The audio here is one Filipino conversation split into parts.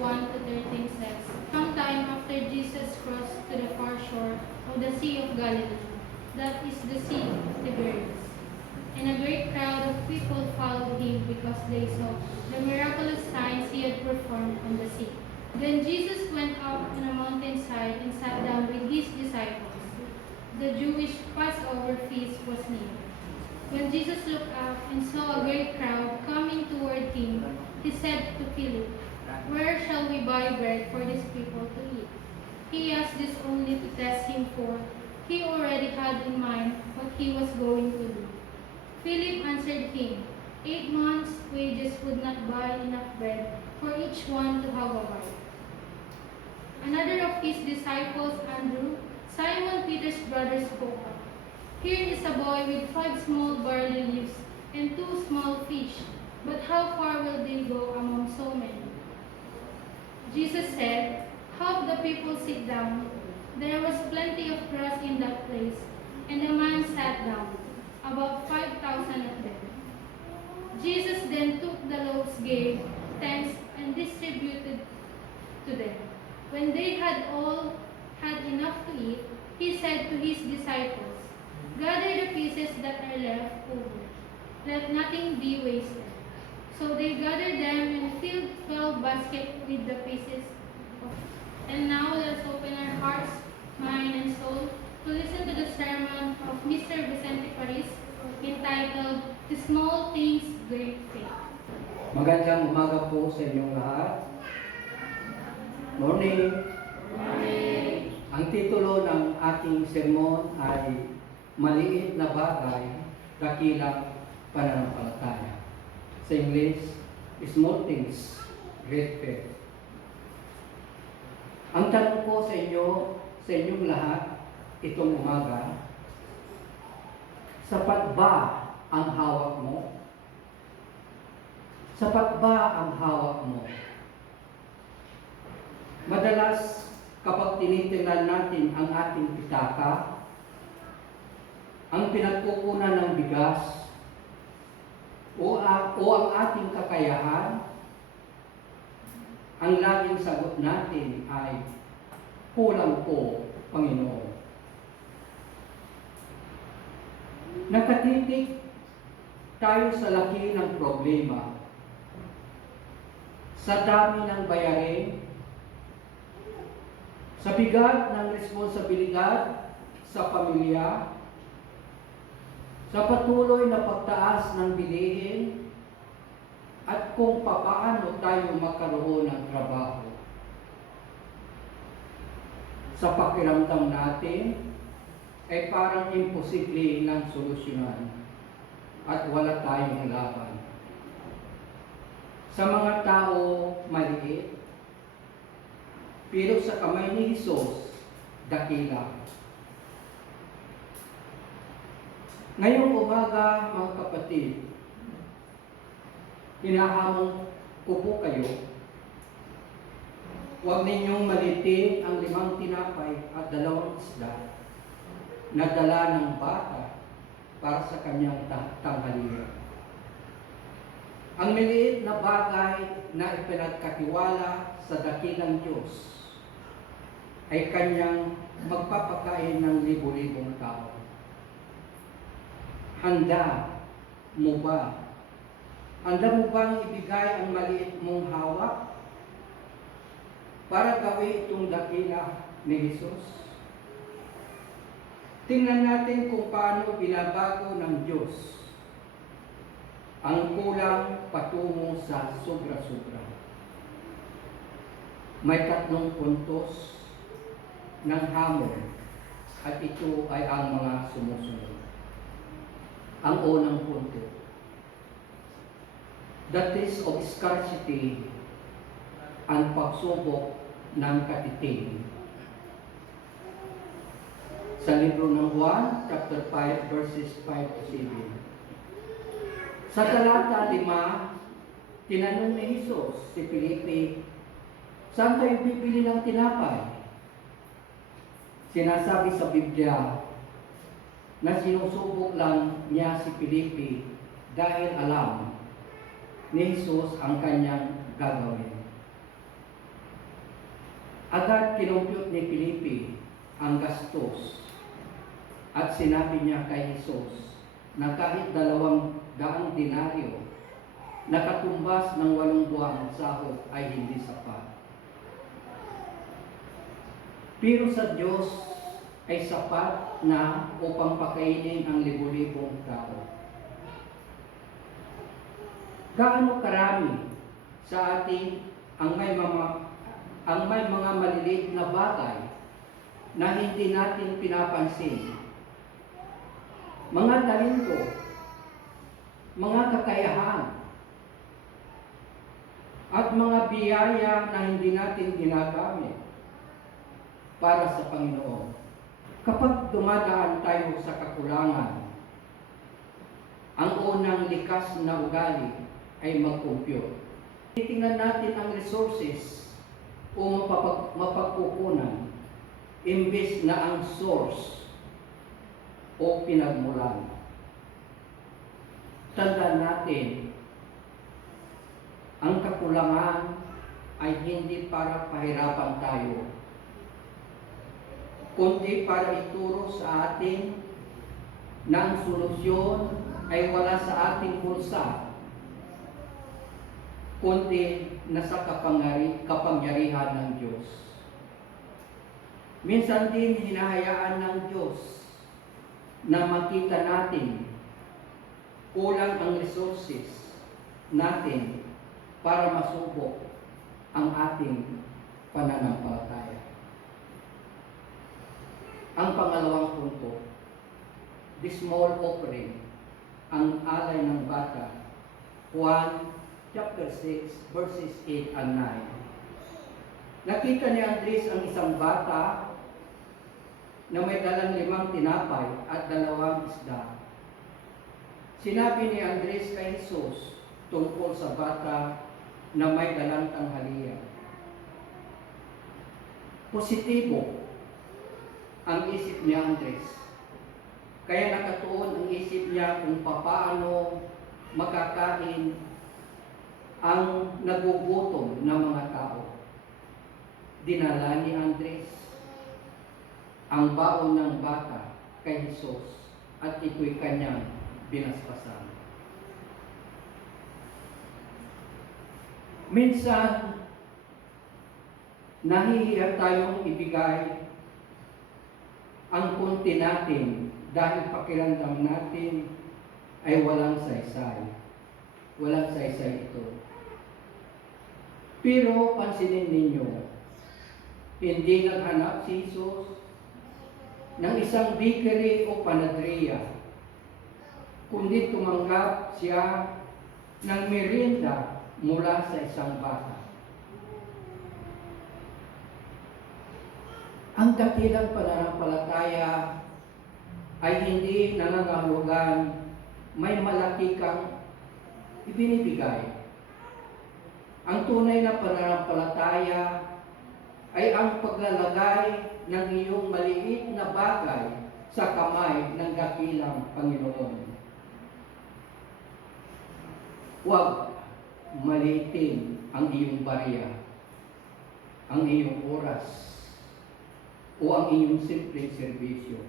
1 to 13 says, Sometime after Jesus crossed to the far shore of the Sea of Galilee, that is the Sea of Tiberias, and a great crowd of people followed him because they saw the miraculous signs he had performed on the sea. Then Jesus went up on a mountainside and sat down with his disciples. The Jewish Passover feast was near. When Jesus looked up and saw a great crowd coming toward him, he said to Philip, Where shall we buy bread for these people to eat? He asked this only to test him, for he already had in mind what he was going to do. Philip answered him, 8 months' wages would not buy enough bread for each one to have a bite. Another of his disciples, Andrew, Simon Peter's brother, spoke up. Here is a boy with 5 small barley leaves and 2 small fish, but how far will they go among so many? Jesus said, Have the people sit down. There was plenty of grass in that place, and the man sat down, about 5,000 of them. Jesus then took the loaves, gave thanks, and distributed to them. When they had all had enough to eat, he said to his disciples, Gather the pieces that are left over. Let nothing be wasted. So they gathered them and filled 12 baskets with the pieces of. And now let's open our hearts, mind, and soul to listen to the sermon of Mr. Vicente Paris entitled The Small Things, Great Faith. Magandang umaga po sa inyong lahat. Morning. Morning. Ang titulo ng ating sermon ay Maliit na Bagay, Dakilang Pananampalataya. Sa English, Small Things, Great Faith. Ang tanong ko sa inyong lahat, itong umaga, sapat ba ang hawak mo? Sapat ba ang hawak mo? Madalas, kapag tinitingnan natin ang ating pitaka, ang pinagkukunan ng bigas, o ang ating kakayahan, ang laging sagot natin ay, kulang po, Panginoon. Nakatitig tayo sa laki ng problema, sa dami ng bayarin, sa bigat ng responsibilidad sa pamilya, sa patuloy na pagtaas ng bilihin, at kung papaano tayo magkaroon ng trabaho. Sa pakiramdam natin, ay parang imposible ng solusyonan at wala tayong laban. Sa mga tao maliit, pero sa kamay ni Jesus, dakila. Ngayong umaga, mga kapatid, hinahamon ko po kayo, huwag ninyong malitin ang 5 tinapay at 2 isda na dala ng bata para sa kanyang tanghalian. Ang maliit na bagay na ipinagkatiwala sa dakilang Diyos ay kanyang magpapakain ng libo-libong tao. Handa mo ba? Handa mo bang ibigay ang maliit mong hawak para gawin itong dakila ni Jesus? Tingnan natin kung paano binabago ng Diyos ang kulang patungo sa sobra-sobra. May 3 puntos ng hamon at ito ay ang mga sumusunod. Ang unang punto, the test of scarcity, ang pagsubok ng katiting. Sa libro ng Juan, chapter 5, verses 5 to 7. Sa talata 5, tinanong ni Jesus si Felipe, saan tayo bibili ng tinapay? Sinasabi sa Biblia na sinusubok lang niya si Felipe dahil alam ni Jesus ang kanyang gagawin. Agad kinumpyut ni Felipe ang gastos at sinabi niya kay Jesus na kahit 200 denaryo na katumbas ng 8 buwang sahod ay hindi sapat. Pero sa Diyos ay sapat na upang pakainin ang libu-libong tao. Gaano karami sa atin ang may mga maliliit na bagay na hindi natin pinapansin. Mga talento, mga kakayahan, at mga biyaya na hindi natin ginagamit para sa Panginoon. Kapag dumadaan tayo sa kakulangan, ang unang likas na ugali ay mag-compute. Titingnan natin ang resources o mapagkukunan imbes na ang source o pinagmulan. Tandaan natin, ang kakulangan ay hindi para pahirapan tayo, kundi para ituro sa atin na ang solusyon ay wala sa ating bulsa, kundi nasa kapangyarihan ng Diyos. Minsan din hinahayaan ng Diyos na makita natin kulang ang resources natin para masubok ang ating pananampalataya. Ang pangalawang punto, the small offering, ang alay ng bata. Juan chapter 6, verses 8 and 9. Nakita ni Andres ang isang bata na may dalang 5 tinapay at 2 isda. Sinabi ni Andres kay Jesus tungkol sa bata na may dalang tanghalian. Positibo ang isip ni Andres. Kaya nakatuon ang isip niya kung paano makakain ang nagugutom na mga tao. Dinala ni Andres ang baon ng bata kay Jesus at ito'y kanyang binasbasan. Minsan, nahihiya tayong ibigay ang kunti natin dahil pakiramdam natin ay walang saysay. Walang saysay ito. Pero pansinin ninyo, hindi naghanap si Jesus ng isang bakery o panaderia, kundi tumanggap siya ng merienda mula sa isang bata. Ang dakilang pananampalataya ay hindi nangangahulugan may malaki kang ibinibigay. Ang tunay na pananampalataya ay ang paglalagay ng iyong maliit na bagay sa kamay ng dakilang Panginoon. Huwag maliitin ang iyong barya, ang iyong oras, o ang iyong simpleng serbisyo.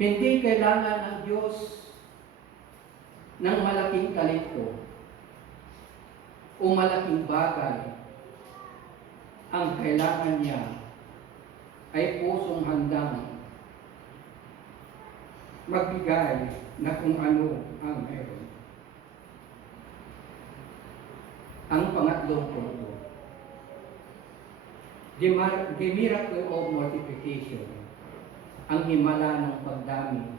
Hindi kailangan ng Diyos ng malaking talento o malaking bagay. Ang kailangan niya ay pusong handang magbigay na kung ano ang meron. Ang pangatlong punto, the miracle of multiplication, ang himala ng pagdami.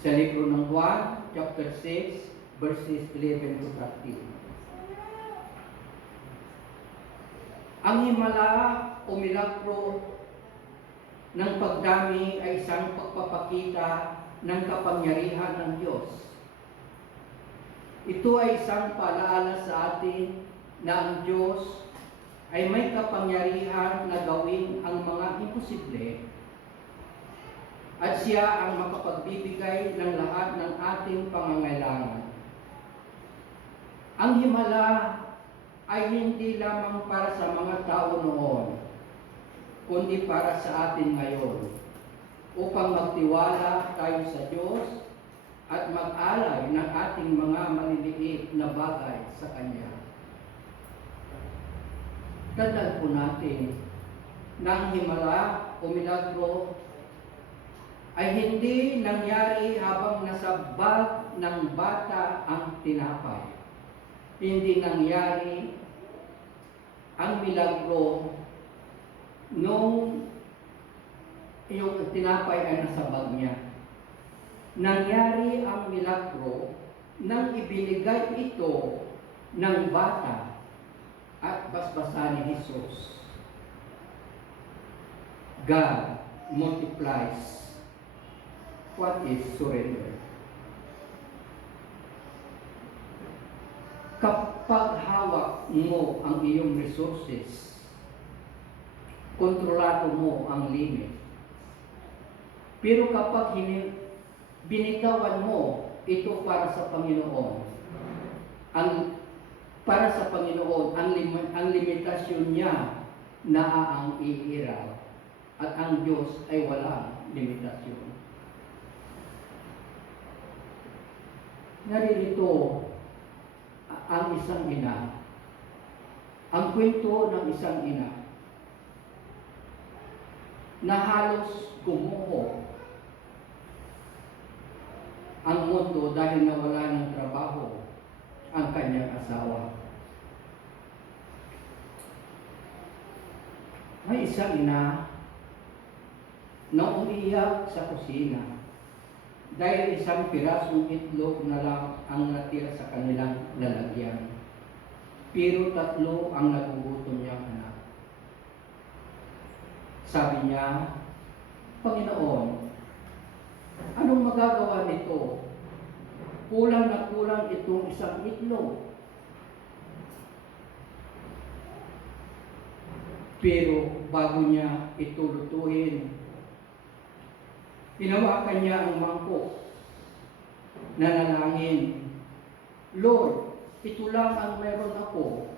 Sa libro ng Juan, chapter 6, verses 11 to 13. Ang himala o milagro ng pagdami ay isang pagpapakita ng kapangyarihan ng Diyos. Ito ay isang paalaala sa atin na ang Diyos ay may kapangyarihan na gawin ang mga imposible at siya ang makapagbibigay ng lahat ng ating pangangailangan. Ang himala ay hindi lamang para sa mga tao noon, kundi para sa atin ngayon, upang magtiwala tayo sa Diyos at mag-alay ng ating mga maliliit na bagay sa Kanya. Tandaan po natin na ang himala o milagro ay hindi nangyari habang nasa bag ng bata ang tinapay. Hindi nangyari ang milagro nung yung tinapay ay nasa bag niya. Nangyari ang milagro nang ibinigay ito ng bata at basbasan ni Jesus. God multiplies what is surrender. Kapag hawak mo ang iyong resources, kontrolado mo ang limit. Pero kapag binitawan mo ito para sa Panginoon, para sa Panginoon, ang limitasyon niya ang iiraw at ang Diyos ay walang limitasyon. Naririto ang isang ina. Ang kwento ng isang ina na halos gumuho ang mundo dahil nawala ng trabaho ang kanyang asawa. May isang ina na umiiyak sa kusina dahil isang pirasong itlog na lang ang natira sa kanilang lalagyan. Pero 3 ang nagugutom niyang anak. Sabi niya, Panginoon, anong magagawa nito? Kulang na kulang itong isang itlog. Pero bago niya ito lutuin, hinawakan niya ang mangkok, nanalangin, Lord, ito lang ang meron ako.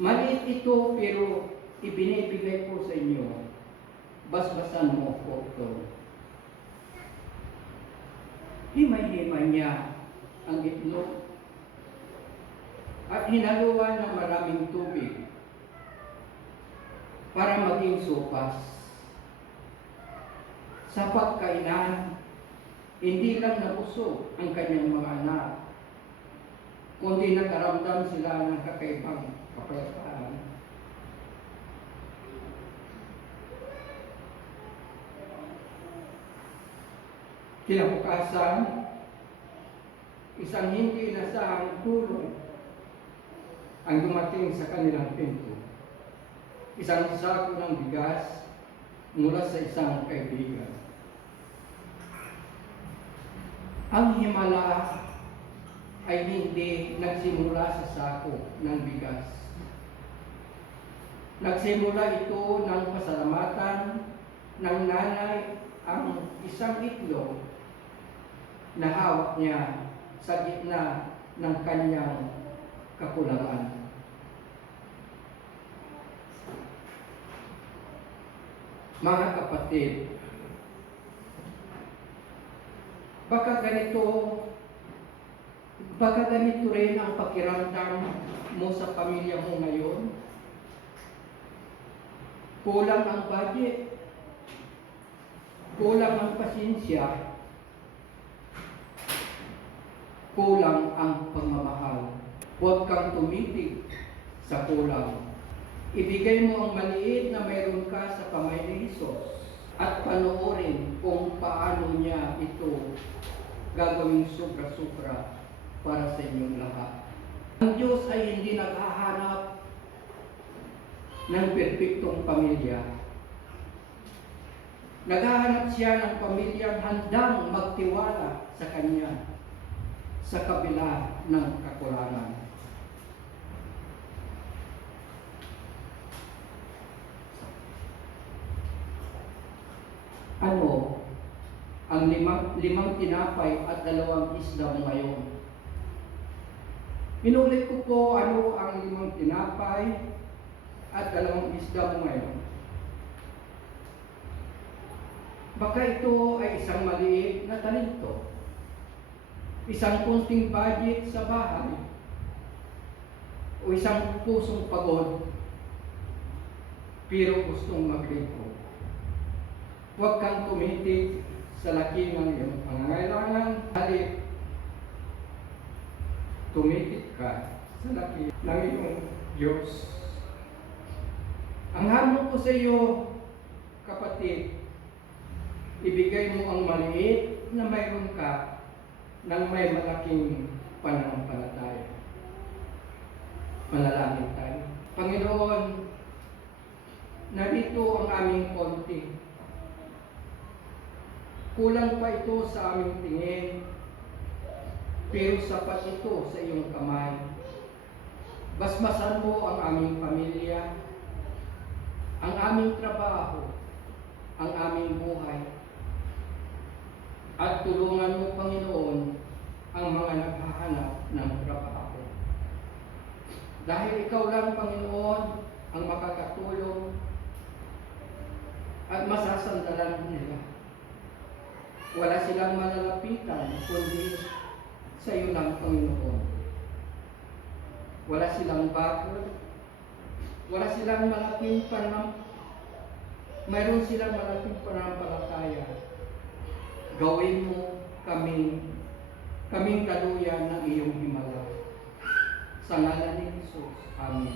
Maliit ito pero ibinibigay ko sa inyo. Basbasan mo ko ito. Himay-himay niya ang itlog at hinaluan ng maraming tubig para maging sopas. Sa pagkainan, hindi lang nabusog ang kanyang mga anak, kundi nakaramdam sila ng kakaibang kapayapaan. Kinabukasan, isang hindi inasahang tulong ang dumating sa kanilang pinto. Isang sako ng bigas mula sa isang kaibigan. Ang himala ay hindi nagsimula sa sako ng bigas. Nagsimula ito ng pasalamatan ng nanay ang isang itlog na hawak niya sa gitna ng kanyang kakulangan. Mga kapatid, baka ganito rin ang pakiramdam mo sa pamilya mo ngayon. Kulang ang budget, kulang ang pasensya, kulang ang pagmamahal. Huwag kang tumitig sa kulang. Ibigay mo ang maliit na mayroon ka sa kamay ni Jesus at panoorin kung paano niya ito gagawing sobra-sobra para sa inyong lahat. Ang Diyos ay hindi naghahanap ng perpektong pamilya. Naghahanap siya ng pamilyang handang magtiwala sa Kanya sa kabila ng kakulangan. Ano ang limang tinapay at 2 isda mo ngayon? Inulit ko po, ano ang 5 tinapay at 2 isda mo ngayon? Baka ito ay isang maliit na talento, isang kunting budget sa bahay, o isang pusong pagod, pero gustong maglingkod. Huwag kang tumitig sa laki ng iyong pangangailangan, halip tumitig ka sa laki ng iyong Diyos. Ang hamon ko sa iyo, kapatid, ibigay mo ang maliit na mayroon ka ng may malaking pananampalataya. Manalangin tayo. Panginoon, narito ang aming konti. Kulang pa ito sa aming tingin, pero sapat ito sa iyong kamay. Basbasan mo ang aming pamilya, ang aming trabaho, ang aming buhay. At tulungan mo, Panginoon, ang mga naghahanap ng trabaho. Dahil ikaw lang, Panginoon, ang makakatulong at masasandalan nila. Wala silang malalapitan, kundi sa iyo lang, Panginoon. Wala silang bakod, wala silang mayroon silang malaking panampalataya. Gawin mo kaming daluyan ng iyong himala. Sa ngalan ni Jesus, Amen.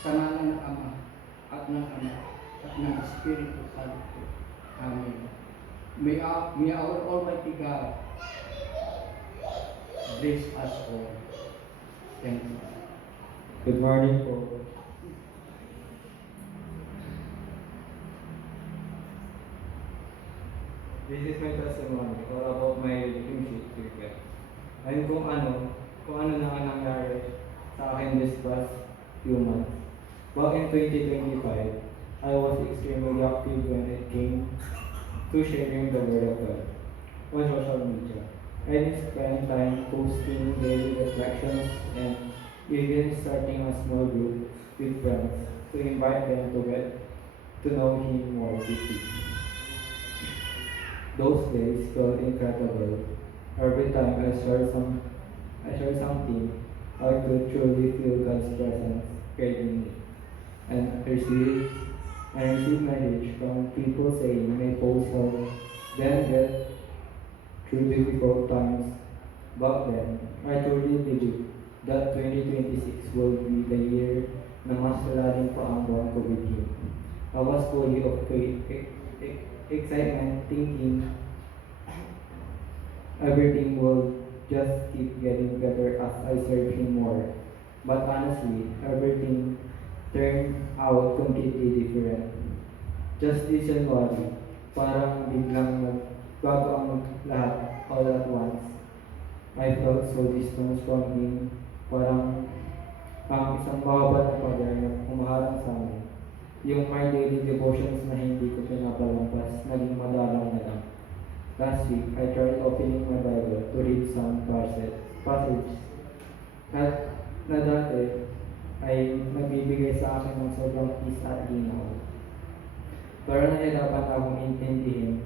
Sa ngalan ng Ama at ng Anak at ng Espiritu Santo, Amen. May our Almighty God bless us all. Thank you. Good morning po. This is my testimony all about my relationship with God. Ayun kung ano na ang nangyari sa akin this past few months. Back in 2025, I was extremely active when it came to sharing the Word of God on social media. I spent time posting daily reflections and even starting a small group with friends to invite them to get to know Him more deeply. Those days felt incredible. Every time I shared something, I could truly feel God's presence guiding me. And I received message from people saying my posts helped them get through difficult times. Back then, I truly believed that 2026 will be the year na mas malalim pa ang buwan ko with Him. I was full of excitement, thinking everything will just keep getting better as I serve Him more. But honestly, everything turned out completely different. Just this January, parang biglang nagbago ang lahat all at once. I felt so distant from Him, parang ang isang mahaba na pader na humaharang sa amin. Yung my daily devotions na hindi ko pinapalampas, naging madalang na lang. Last week, I tried opening my Bible to read some passages. At na dati ay nagbibigay sa akin ng sobrang peace at ginawa. Pero nahirapan akong intindihin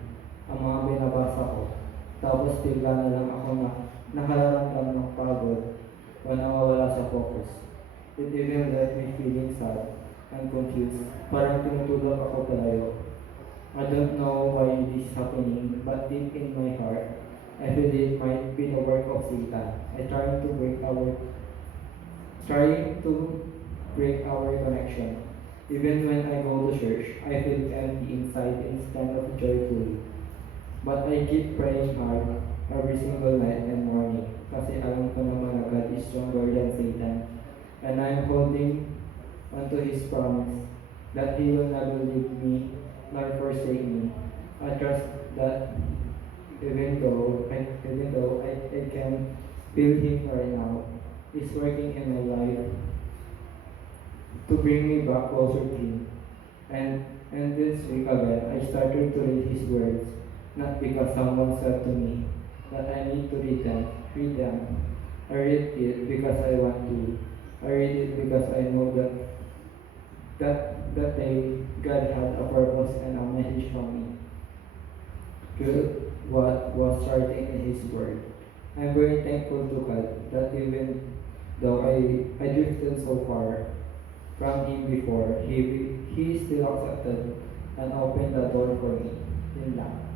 ang mga binabasa ko. Tapos bigla na lang ako nakararamdam ng pagod o nawawala sa focus. It even left me feeling sad and confused. Parang tinutulog ako palayo. I don't know why this is happening, but deep in my heart, I feel it might be the work of Satan. Trying to break our connection. Even when I go to church, I feel empty inside instead of joyful. But I keep praying hard every single night and morning kasi alam ko naman na God is stronger than Satan. And I'm holding onto His promise that He will never leave me nor forsake me. I trust that even though I can feel Him right now, He's working in my life to bring me back closer to Him. And this week again, I started to read His words, not because someone said to me that I need to read them. I read it because I want to. I read it because I know that day God had a purpose and a message for me to what was starting in His Word. I'm very thankful to God that even though I drifted so far from Him before, He still accepted and opened the door for me. Yun lang.